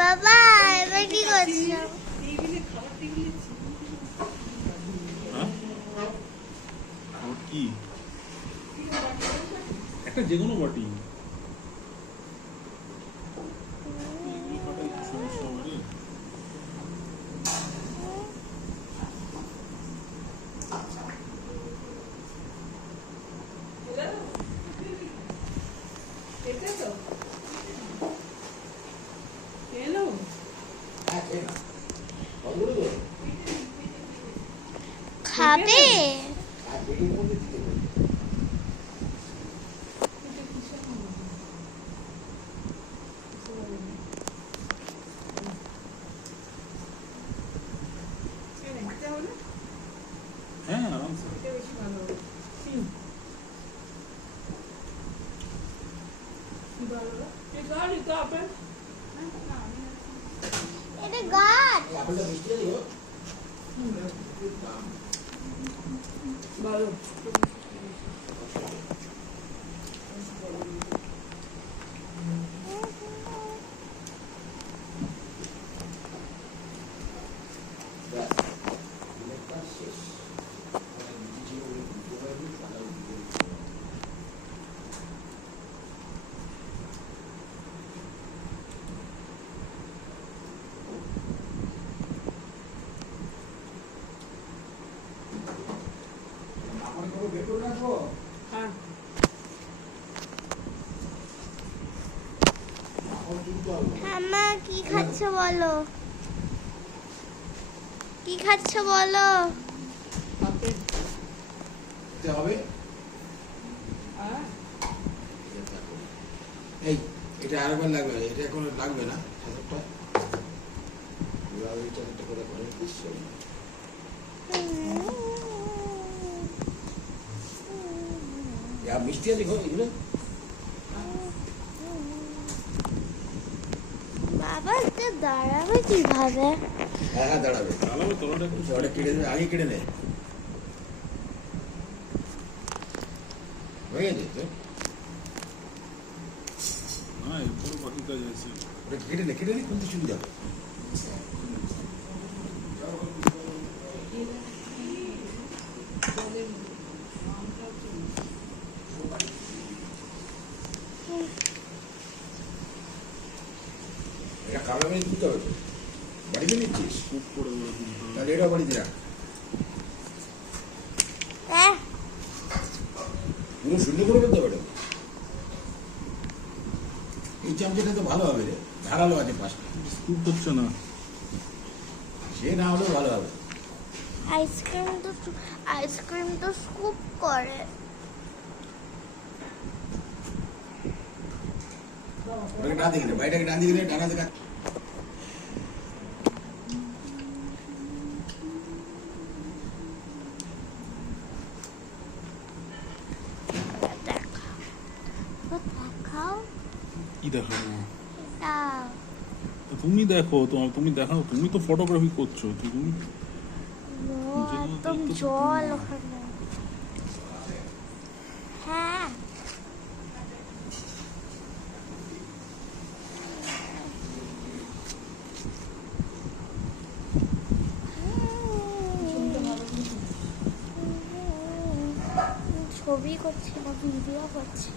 বাবা এবার কি করছো? কি একটা যে কোনো বটি খাবে? হ্যাঁ আরামসে এটা গাছ। ঠাম্মা কি খাচ্ছ বলো? কি খাচ্ছ বলো? হবে এই এটা আরেকবার লাগবে, এটা এখন লাগবে না। মিষ্টি আছে এগুলো। বাবা এটা দাঁড়াবে কিভাবে? হ্যাঁ হ্যাঁ দাঁড়াবে, চালাবে তোলাটা ওটা কেটে দেবে, আগে কেটে নেয় হয়ে গেছে তো। না এরপরে বাকি কাজ আছে ওটা কেটে নে কোনটা সুবিধা হবে। এটা কালো মেয়ে দিতে হবে তো, বাড়িতে নিচ্ছিস খুব করে ওরা দিতে হবে। তাহলে এটাও বাড়িতে রাখ, পুরো শূন্য করে ফেলতে হবে। এই চামচটা তো ভালো হবে রে, ধারালো আছে পাশটা, স্কুপ হচ্ছে না। সে না হলেও ভালো হবে। আইসক্রিম তো স্কুপ করে। ওটাকে ডান দিকে নে, বাইটাকে ডান দিকে নে, ডানা দিকে। দেখাও কি দেখাবো? এটা। তুমি দেখো, তুমি দেখাও, তুমি তো ফটোগ্রাফি করছো তুমি। একদম জল ওখানে। হ্যাঁ ছবি করছি না, ভিডিও করছি।